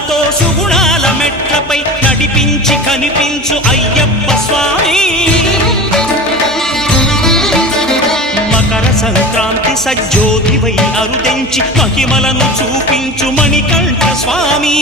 సుగుణాలతో సుగుణాల మెట్లపై నడిపించి కనిపించు అయ్యప్ప స్వామి. మకర సంక్రాంతి సజ్జోతివై అరుదెంచి మహిమలను చూపించు మణికంఠ స్వామి.